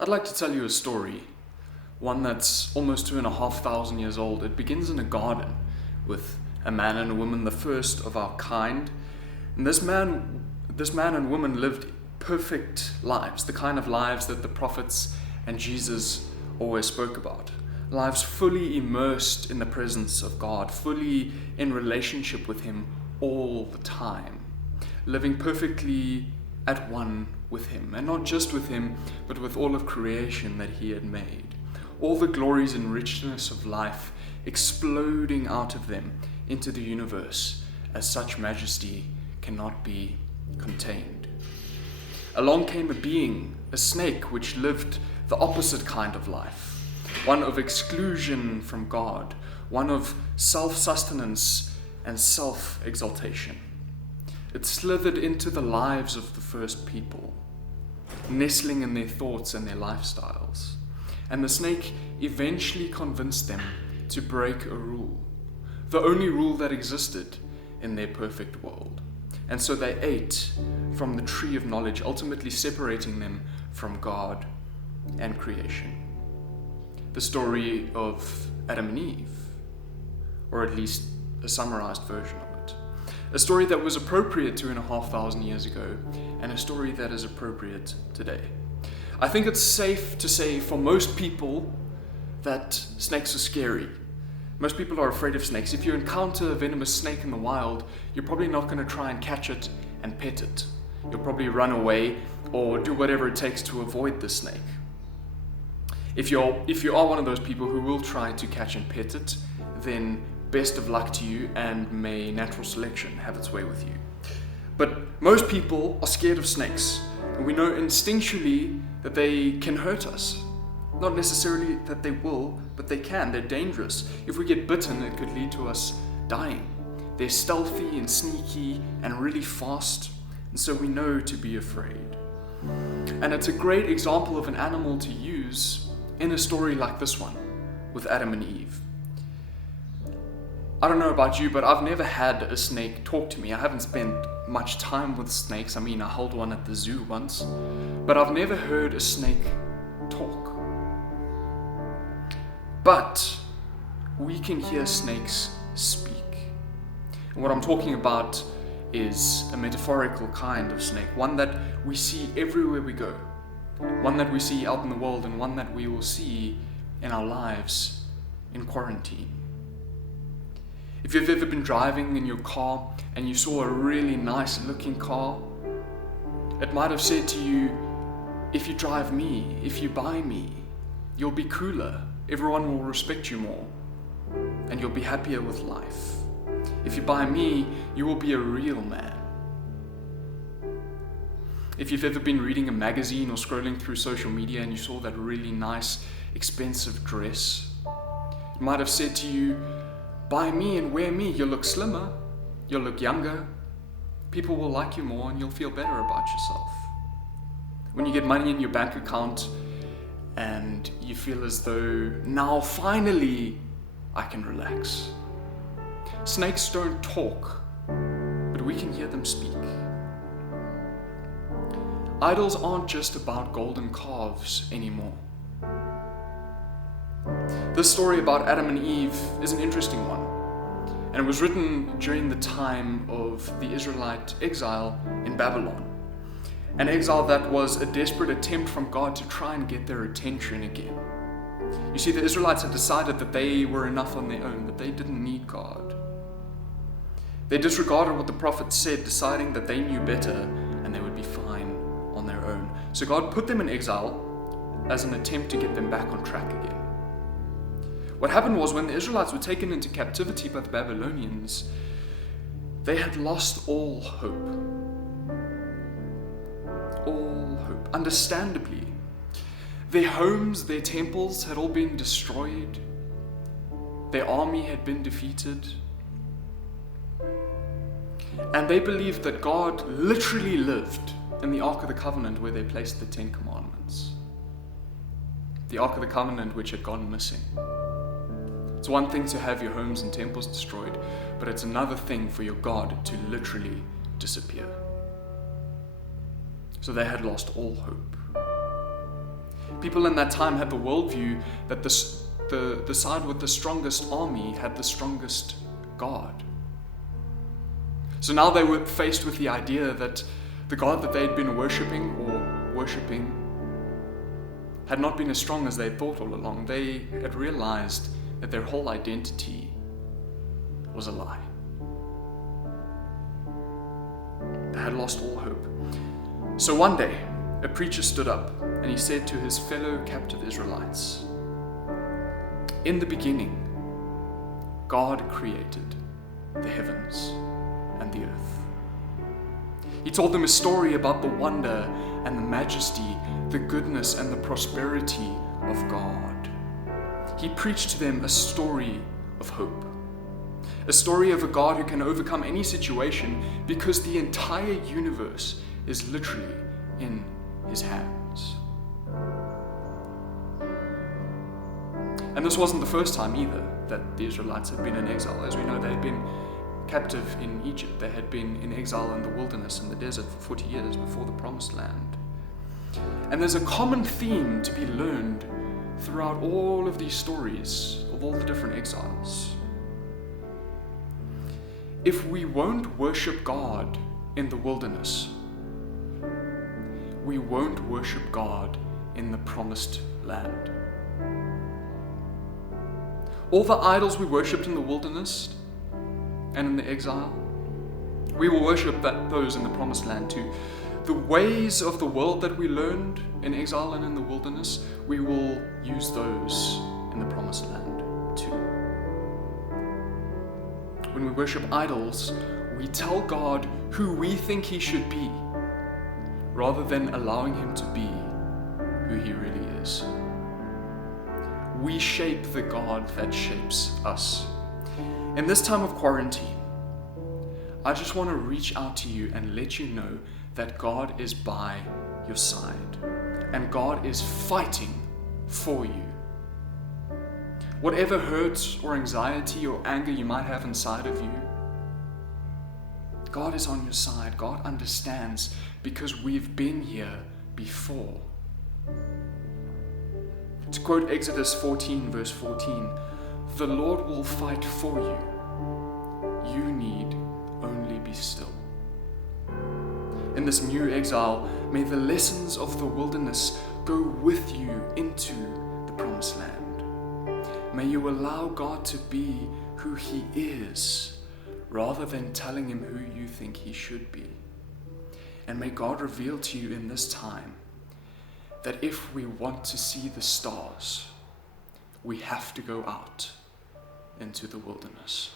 I'd like to tell you a story, one that's almost 2,500 years old. It begins in a garden with a man and a woman, the first of our kind. And this man and woman lived perfect lives, the kind of lives that the prophets and Jesus always spoke about. Lives fully immersed in the presence of God, fully in relationship with Him all the time, living perfectly at one with Him, and not just with Him, but with all of creation that He had made. All the glories and richness of life exploding out of them into the universe as such majesty cannot be contained. Along came a being, a snake, which lived the opposite kind of life, one of exclusion from God, one of self-sustenance and self-exaltation. It slithered into the lives of the first people, nestling in their thoughts and their lifestyles. And the snake eventually convinced them to break a rule, the only rule that existed in their perfect world. And so they ate from the tree of knowledge, ultimately separating them from God and creation. The story of Adam and Eve, or at least a summarized version of it. A story that was appropriate 2,500 years ago, and a story that is appropriate today. I think it's safe to say for most people that snakes are scary. Most people are afraid of snakes. If you encounter a venomous snake in the wild, you're probably not going to try and catch it and pet it. You'll probably run away or do whatever it takes to avoid the snake. If you are one of those people who will try to catch and pet it, then best of luck to you, and may natural selection have its way with you. But most people are scared of snakes, and we know instinctually that they can hurt us. Not necessarily that they will, but they can. They're dangerous. If we get bitten, it could lead to us dying. They're stealthy and sneaky and really fast, and so we know to be afraid. And it's a great example of an animal to use in a story like this one with Adam and Eve. I don't know about you, but I've never had a snake talk to me. I haven't spent much time with snakes. I mean, I held one at the zoo once, but I've never heard a snake talk. But we can hear snakes speak. And what I'm talking about is a metaphorical kind of snake, one that we see everywhere we go, one that we see out in the world, and one that we will see in our lives in quarantine. If you've ever been driving in your car and you saw a really nice looking car, it might have said to you, if you drive me, if you buy me, you'll be cooler, everyone will respect you more, and you'll be happier with life. If you buy me, you will be a real man. If you've ever been reading a magazine or scrolling through social media and you saw that really nice, expensive dress, it might have said to you, buy me and wear me, you'll look slimmer, you'll look younger, people will like you more, and you'll feel better about yourself. When you get money in your bank account and you feel as though, now finally I can relax. Snakes don't talk, but we can hear them speak. Idols aren't just about golden calves anymore. This story about Adam and Eve is an interesting one, and it was written during the time of the Israelite exile in Babylon. An exile that was a desperate attempt from God to try and get their attention again. You see, the Israelites had decided that they were enough on their own, that they didn't need God. They disregarded what the prophets said, deciding that they knew better and they would be fine on their own. So God put them in exile as an attempt to get them back on track again. What happened was, when the Israelites were taken into captivity by the Babylonians, they had lost all hope. All hope. Understandably. Their homes, their temples had all been destroyed. Their army had been defeated. And they believed that God literally lived in the Ark of the Covenant, where they placed the Ten Commandments. The Ark of the Covenant, which had gone missing. It's one thing to have your homes and temples destroyed, but it's another thing for your God to literally disappear. So they had lost all hope. People in that time had the worldview that the side with the strongest army had the strongest God. So now they were faced with the idea that the God that they'd been worshipping had not been as strong as they thought all along. They had realized that their whole identity was a lie. They had lost all hope. So one day, a preacher stood up and he said to his fellow captive Israelites, "In the beginning, God created the heavens and the earth." He told them a story about the wonder and the majesty, the goodness and the prosperity of God. He preached to them a story of hope, a story of a God who can overcome any situation because the entire universe is literally in His hands. And this wasn't the first time either that the Israelites had been in exile. As we know, they had been captive in Egypt. They had been in exile in the wilderness, in the desert, for 40 years before the promised land. And there's a common theme to be learned throughout all of these stories of all the different exiles. If we won't worship God in the wilderness, we won't worship God in the promised land. All the idols we worshipped in the wilderness and in the exile, we will worship those in the promised land too. The ways of the world that we learned in exile and in the wilderness, we will use those in the promised land too. When we worship idols, we tell God who we think He should be, rather than allowing Him to be who He really is. We shape the God that shapes us. In this time of quarantine, I just want to reach out to you and let you know that God is by your side and God is fighting for you. Whatever hurts or anxiety or anger you might have inside of you, God is on your side. God understands because we've been here before. To quote Exodus 14, verse 14, "The Lord will fight for you. You need only be still." In this new exile, may the lessons of the wilderness go with you into the promised land. May you allow God to be who He is, rather than telling Him who you think He should be. And may God reveal to you in this time that if we want to see the stars, we have to go out into the wilderness.